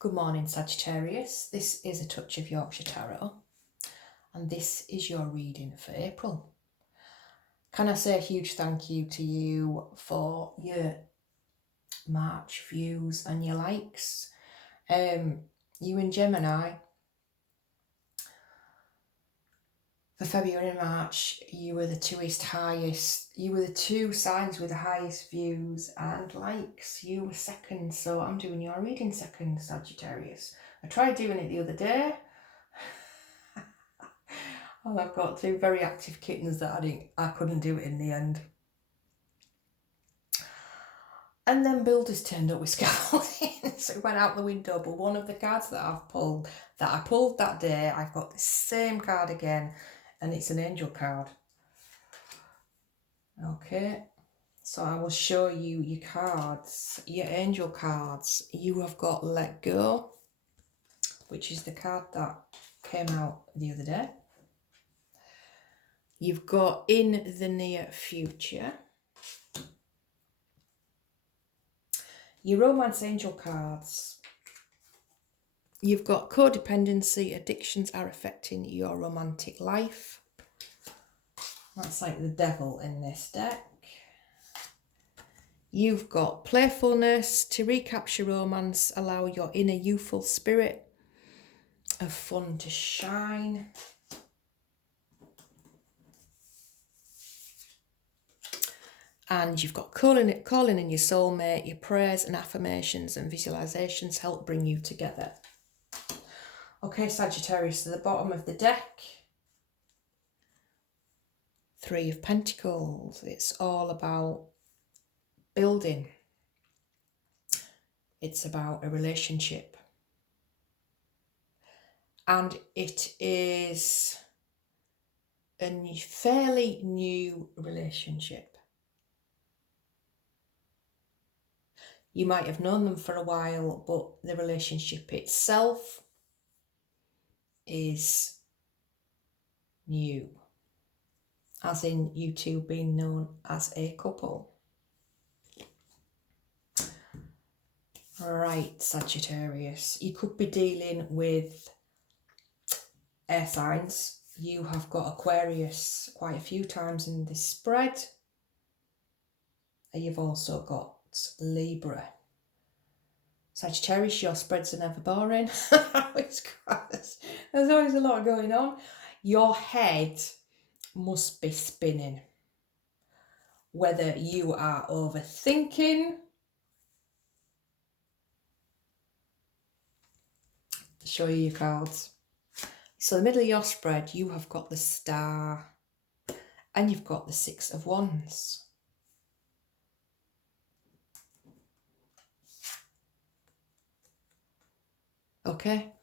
Good morning, Sagittarius. This is a touch of Yorkshire Tarot, and this is your reading for April. Can I say a huge thank you to you for your March views and your likes? You and Gemini, for February and March, you were the you were the two signs with the highest views and likes. You were second, so I'm doing your reading second, Sagittarius. I tried doing it the other day. Well, I've got two very active kittens that I couldn't do it in the end. And then builders turned up with scaffolding, so it went out the window. But one of the cards that I pulled that day, I've got the same card again, and it's an angel card. Okay, so I will show you your cards, your angel cards. You have got Let Go, which is the card that came out the other day. You've got In the Near Future. Your romance angel cards. You've got Codependency, addictions are affecting your romantic life. That's like the devil in this deck. You've got Playfulness, to recapture romance, allow your inner youthful spirit of fun to shine. And you've got calling in your soulmate. Your prayers and affirmations and visualizations help bring you together. Okay, Sagittarius, to the bottom of the deck. Three of Pentacles. It's all about building. It's about a relationship. And it is a fairly new relationship. You might have known them for a while, but the relationship itself is new. As in you two being known as a couple. Right, Sagittarius. You could be dealing with air signs. You have got Aquarius quite a few times in this spread. And you've also got Libra. Sagittarius, your spreads are never boring. There's always a lot going on. Your head must be spinning. Whether you are overthinking, show you your cards. So in the middle of your spread, you have got the Star and you've got the Six of Wands. Okay,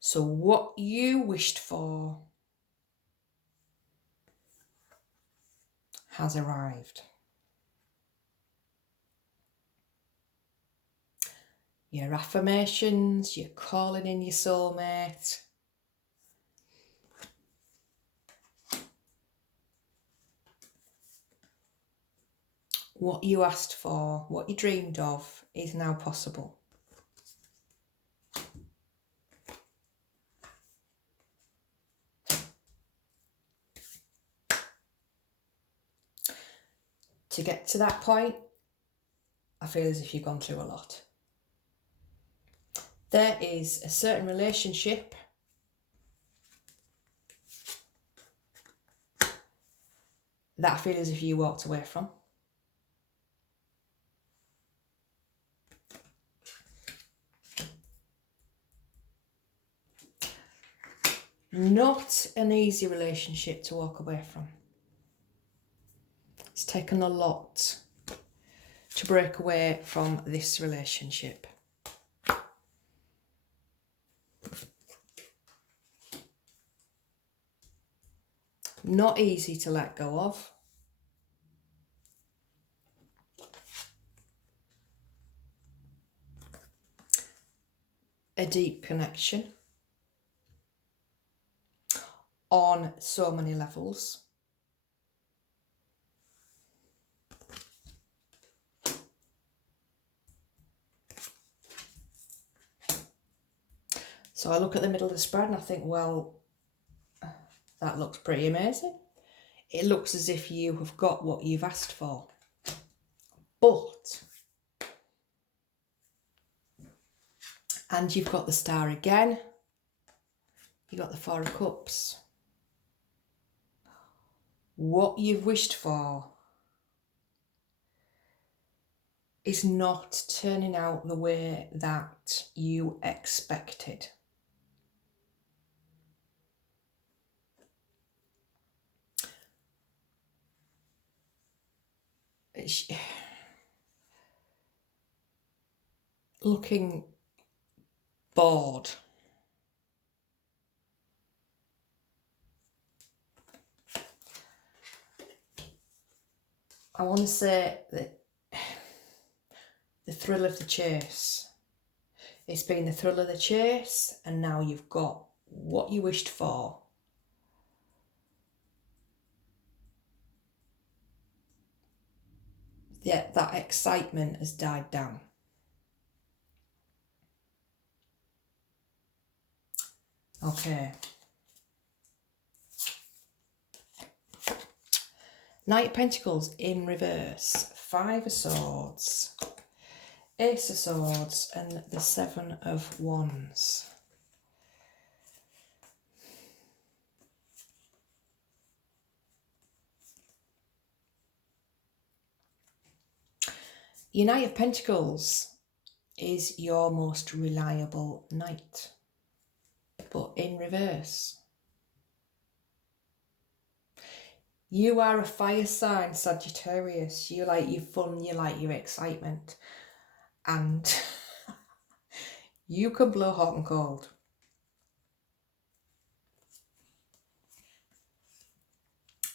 so what you wished for has arrived. Your affirmations, you're calling in your soulmate. What you asked for, what you dreamed of is now possible. To get to that point, I feel as if you've gone through a lot. There is a certain relationship that I feel as if you walked away from. Not an easy relationship to walk away from. It's taken a lot to break away from this relationship. Not easy to let go of. A deep connection on so many levels. So I look at the middle of the spread and I think, well, that looks pretty amazing. It looks as if you have got what you've asked for. But, and you've got the Star again. You've got the Four of Cups. What you've wished for is not turning out the way that you expected. Looking bored. I want to say that the thrill of the chase. It's been the thrill of the chase, and now you've got what you wished for. Yet that excitement has died down. Okay. Knight of Pentacles in reverse. Five of Swords. Ace of Swords and the Seven of Wands. Your Knight of Pentacles is your most reliable knight, but in reverse. You are a fire sign, Sagittarius. You like your fun, you like your excitement. And you can blow hot and cold.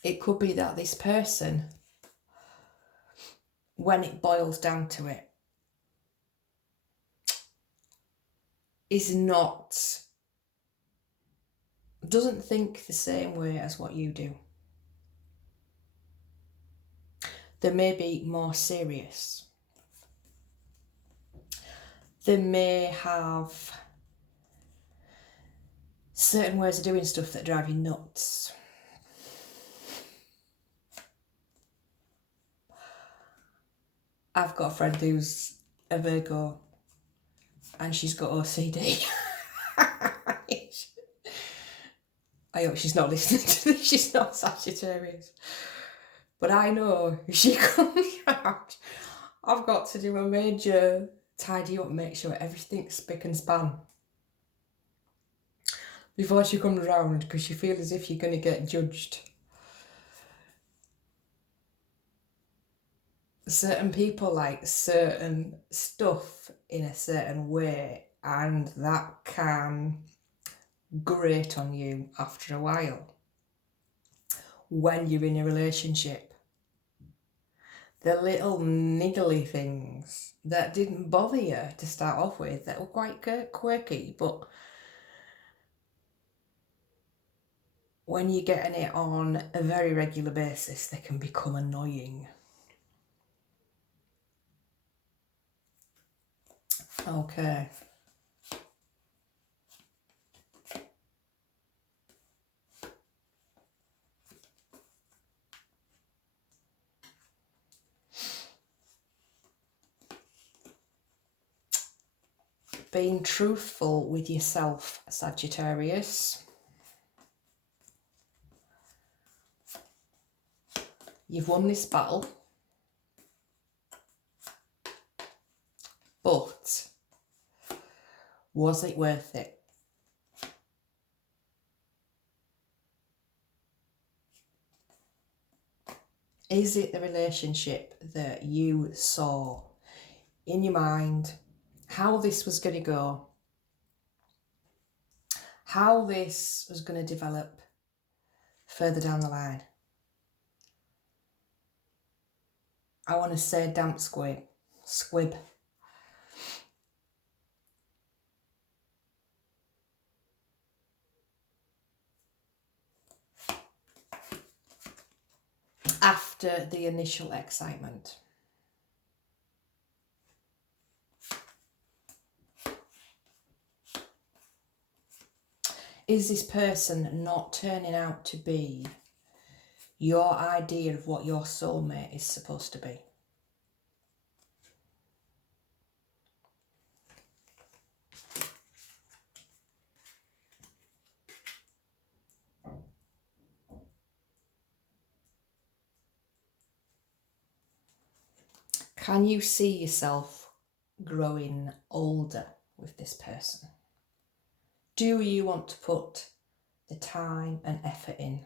It could be that this person, when it boils down to it, doesn't think the same way as what you do. They may be more serious. They may have certain ways of doing stuff that drive you nuts. I've got a friend who's a Virgo and she's got OCD. I hope she's not listening to this. She's not Sagittarius. But I know if she comes round, I've got to do a major tidy up, make sure everything's spick and span before she comes round, because you feel as if you're going to get judged. Certain people like certain stuff in a certain way, and that can grate on you after a while when you're in a relationship. The little niggly things that didn't bother you to start off with, that were quite quirky, but when you're getting it on a very regular basis, they can become annoying. Okay. Being truthful with yourself, Sagittarius. You've won this battle. But was it worth it? Is it the relationship that you saw in your mind, how this was going to go, how this was going to develop further down the line? I want to say damp squib. After the initial excitement. Is this person not turning out to be your idea of what your soulmate is supposed to be? Can you see yourself growing older with this person? Do you want to put the time and effort in?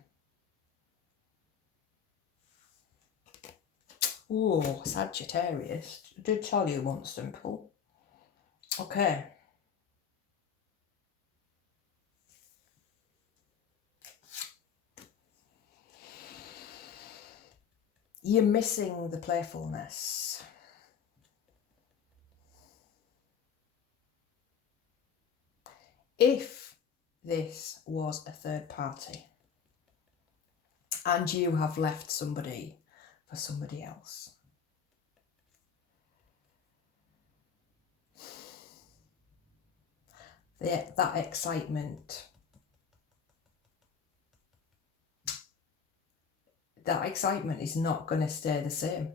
Oh, Sagittarius. I did tell you once, simple. Okay. You're missing the playfulness. If this was a third party and you have left somebody for somebody else, that excitement is not going to stay the same.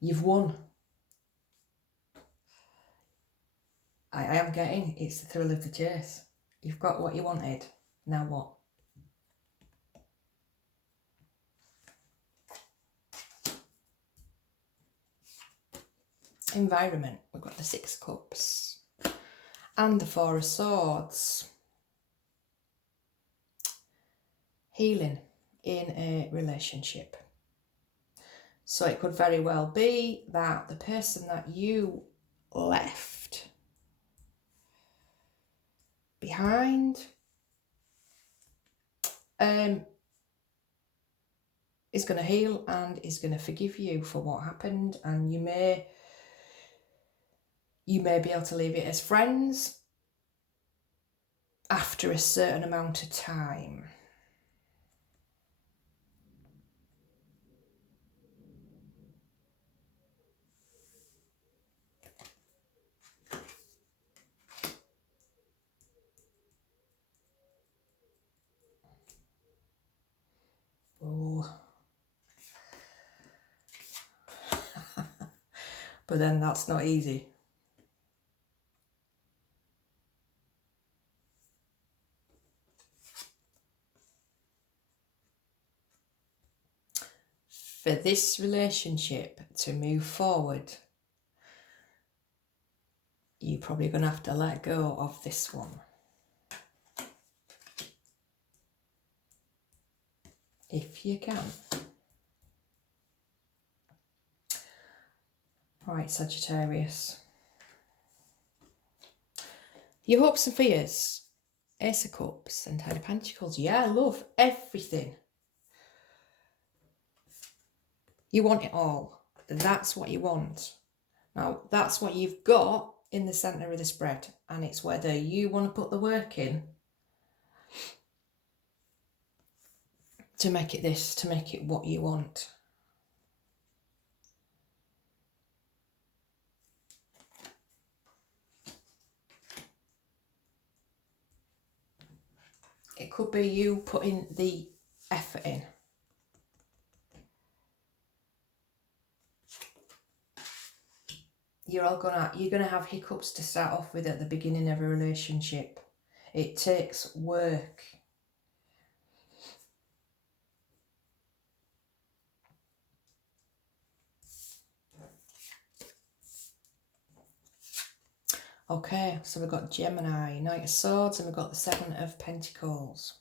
You've won. I am getting it's the thrill of the chase. You've got what you wanted. Now what? Environment. We've got the 6 of Cups and the 4 of Swords. Healing in a relationship. So it could very well be that the person that you left behind is going to heal and is going to forgive you for what happened, and you may be able to leave it as friends after a certain amount of time. Oh. But then that's not easy. For this relationship to move forward, you're probably going to have to let go of this one. If you can. Right, Sagittarius. Your hopes and fears. Ace of Cups and 10 of Pentacles. Yeah, love, everything. You want it all. That's what you want. Now, that's what you've got in the centre of the spread. And it's whether you want to put the work in to make it this, to make it what you want. It could be you putting the effort in. You're gonna have hiccups to start off with at the beginning of a relationship. It takes work. Okay, so we've got Gemini, Knight of Swords, and we've got the 7 of Pentacles.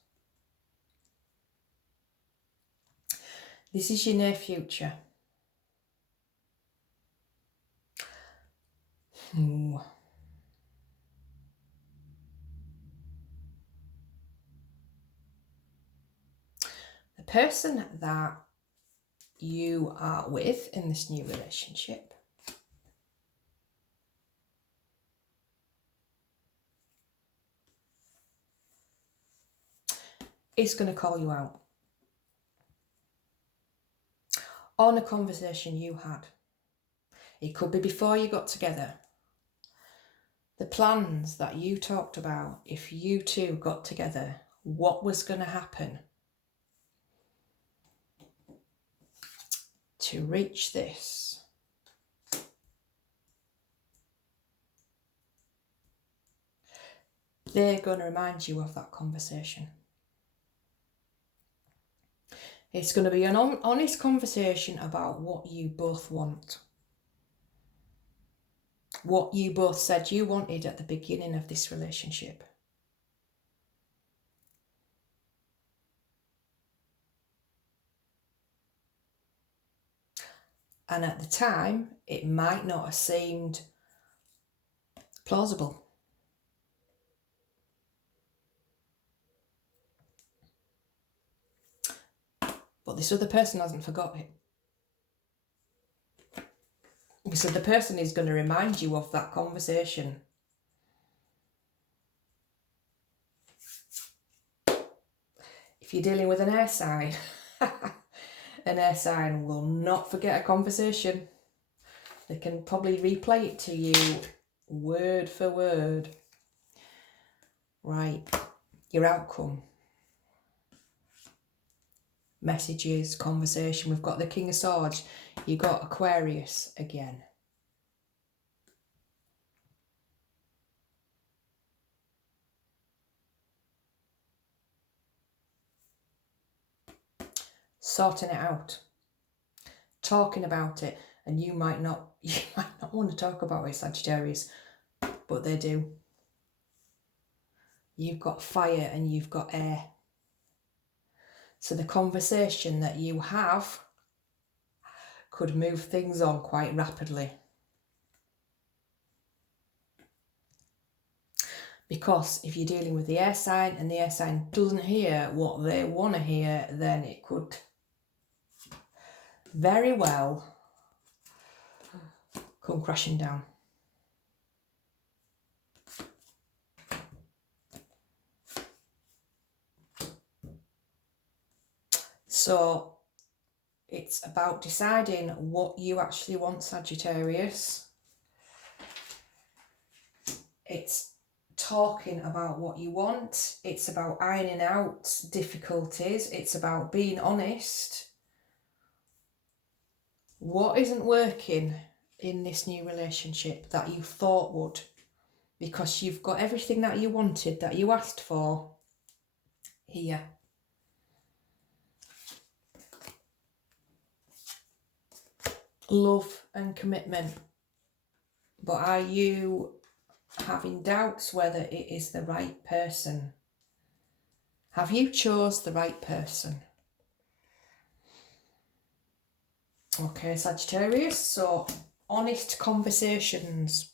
This is your near future. Ooh. The person that you are with in this new relationship is going to call you out on a conversation you had. It could be before you got together. the plans that you talked about, if you two got together, what was going to happen to reach this. They're going to remind you of that conversation. It's going to be an honest conversation about what you both want. What you both said you wanted at the beginning of this relationship. And at the time, it might not have seemed plausible. But this other person hasn't forgot it. So the person is going to remind you of that conversation. If you're dealing with an air sign, an air sign will not forget a conversation. They can probably replay it to you word for word. Right, your outcome. Messages, conversation. We've got the King of Swords. You got Aquarius again. Sorting it out. Talking about it. And you might not want to talk about it, Sagittarius, but they do. You've got fire and you've got air. So the conversation that you have could move things on quite rapidly. Because if you're dealing with the air sign and the air sign doesn't hear what they want to hear, then it could very well come crashing down. So it's about deciding what you actually want, Sagittarius. It's talking about what you want. It's about ironing out difficulties. It's about being honest. What isn't working in this new relationship that you thought would? Because you've got everything that you wanted, that you asked for here. Love and commitment. But are you having doubts whether it is the right person? Have you chose the right person? Okay, Sagittarius, so honest conversations.